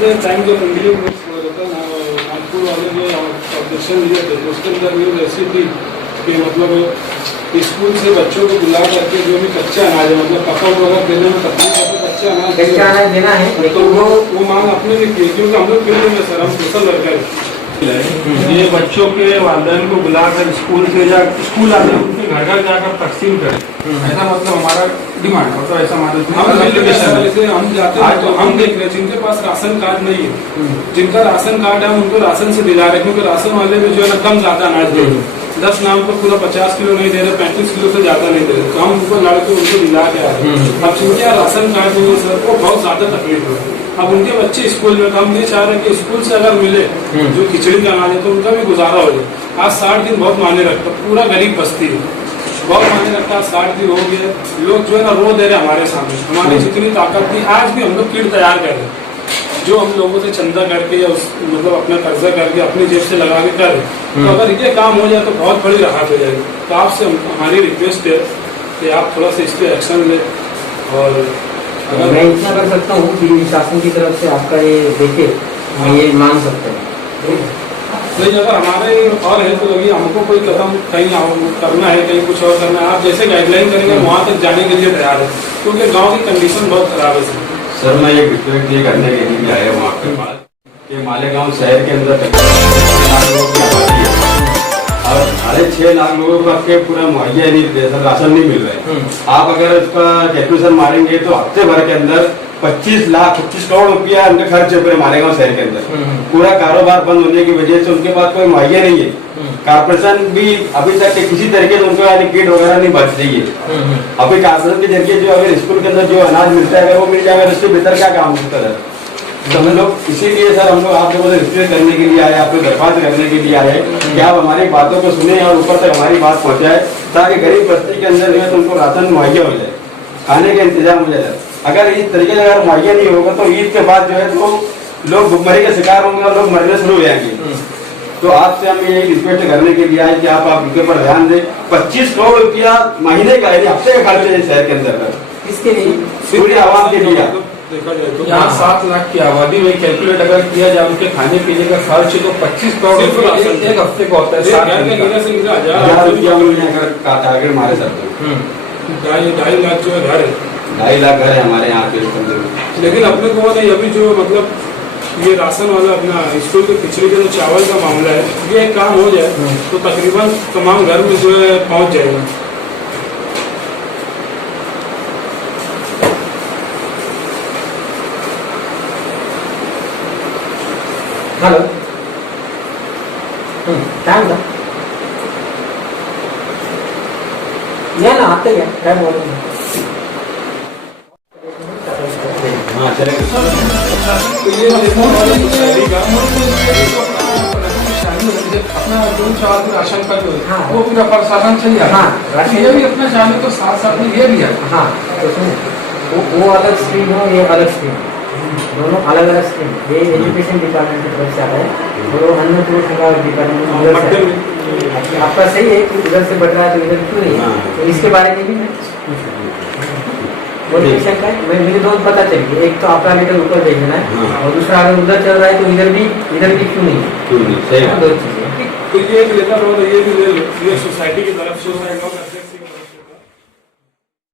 से टाइम जो इंडिया में होता है नागपुर वाले जो ऑब्जेक्शन लिए थे तो उसके अंदर न्यूज़ ऐसी थी कि मतलब स्कूल से बच्चों को बुला करके जो भी कच्चा अनाज है मतलब पका वगैरह देने में तकलीफ है, कच्चा अनाज देना है तो वो मांग अपने लिए की, क्योंकि हम लोग फील्ड में सर हम सोशल वर्कर ये बच्चों के वालिदैन को बुलाकर स्कूल से या स्कूल आते हैं उनके घर घर जाकर तकसीम करें, ऐसा मतलब हमारा डिमांड मतलब ऐसा हम जाते हैं तो हम देख रहे हैं जिनके पास राशन कार्ड नहीं है, जिनका राशन कार्ड है उनको राशन से दिला रहे, क्योंकि राशन वाले में जो है ना कम ज्यादा अनाज दे रहे 10 नाम पर पूरा 50 किलो नहीं दे रहे, 35 किलो से ज्यादा नहीं दे रहे, तो हम उनको लड़के उनको दिला के आ रहे हैं। अब जिनके राशन कार्ड नहीं है सर को बहुत ज्यादा तकलीफ है। अब उनके बच्चे स्कूल में, हम ये चाह रहे हैं कि स्कूल से अगर मिले जो खिचड़ी का अनाज है तो उनका भी गुजारा हो जाए। आज 60 दिन बहुत मायने रखता, पूरा गरीब बस्ती है, बहुत मायने रखता। 60 दिन हो गए, लोग जो है ना रो दे रहे हमारे सामने, हमारी जितनी ताकत थी आज भी हम लोग किट तैयार कर रहे हैं, जो हम लोगों से चंदा करके या मतलब अपना कर्जा करके अपनी जेब से लगा के कर, तो अगर ये काम हो जाए तो बहुत बड़ी राहत हो जाएगी। तो आपसे हमारी रिक्वेस्ट है कि आप थोड़ा सा इस पर एक्शन लें। और अगर मैं इतना कर सकता हूँ कि शासन की तरफ से आपका ये देखे ये मान सकते हैं, नहीं अगर हमारे और है तो लगी हमको कोई कदम कहीं करना है, कहीं कुछ और करना है, आप जैसे गाइडलाइन करेंगे वहाँ तक जाने के लिए तैयार है, क्योंकि गाँव की कंडीशन बहुत खराब है। सर मैं ये रिक्वेस्ट ये करने के लिए आया हूँ आपके पास कि मालेगांव शहर के अंदर 6 लाख लोगों की आबादी है और 6.5 लाख लोगों को आपके पूरा मुहैया नहीं राशन नहीं मिल रहा है। आप अगर इसका कैलकुलेशन मारेंगे तो हफ्ते भर के अंदर 25 करोड़ रुपया उनके खर्च है पूरे मालेगांव शहर के अंदर। पूरा कारोबार बंद होने की वजह से उनके पास कोई मुहैया नहीं है। कारपोरेशन भी अभी तक किसी तरीके से उनको किट वगैरह नहीं बच रही है। अभी कारपोरेशन के जरिए जो अगर स्कूल के अंदर जो अनाज मिलता है अगर वो मिल जाएगा तो उससे बेहतर क्या काम होता है। तो हम लोग इसीलिए सर हम लोग आप लोगों से रिक्वेस्ट करने के लिए आए, आपको दरख्वास्त करने के लिए आए कि आप हमारी बातों को सुने और ऊपर तक हमारी बात पहुंचाए ताकि गरीब बस्ती के अंदर जो है उनको राशन मुहैया हो जाए, खाने का इंतजाम हो जाए। अगर इस तरीके से अगर मुहैया नहीं होगा तो ईद के बाद जो है तो लोग भुखमरी का शिकार होंगे और लोग मरने शुरू हो जाएंगे। तो आपसे हम यही रिक्वेस्ट करने के लिए आए कि आप इनके ऊपर ध्यान दें। 25 करोड़ रुपया महीने का यानी हफ्ते का खर्च है शहर के अंदर का, इसके लिए पूरी आवाम के लिए देखा जाए तो यहाँ 7 लाख की आबादी में कैलकुलेट अगर किया जाए उनके खाने पीने का खर्च तो 25 करोड़ एक हफ्ते का होता है। टारगेट हमारे साथ 2.5 लाख जो है घर है, 2.5 लाख घर है हमारे यहाँ पे। लेकिन अपने को नहीं अभी जो मतलब ये राशन वाला अपना स्कूल के खिचड़ी के जो चावल का मामला है ये एक काम हो जाए तो तकरीबन तमाम घर में जो है पहुँच जाएगा। हेलो टाइम था ना आते क्या टाइम बोल हाँ चलेगा। अपना जो चावल राशन का जो है वो पूरा प्रशासन चाहिए। हाँ ये भी अपना चाहे तो साथ साथ में ये भी है। हाँ तो वो अलग स्ट्रीम हो ये अलग स्ट्रीम, दोनों अलग अलग स्ट्रीम। ये एजुकेशन डिपार्टमेंट की तरफ से आता है और वो अन्न पुरोक्षण का डिपार्टमेंट आपका सही है कि उधर से बढ़ रहा है तो इधर क्यों नहीं है, तो इसके बारे में भी मैं मोटिवेशन का मुझे दोनों पता चलिए। एक तो आपका लीटर ऊपर देखना है और दूसरा अगर उधर चल रहा है तो इधर भी क्यों नहीं है, सही 2 चीजें। तो ये भी लेता रहो, ये भी ले लो, ये सोसाइटी की तरफ से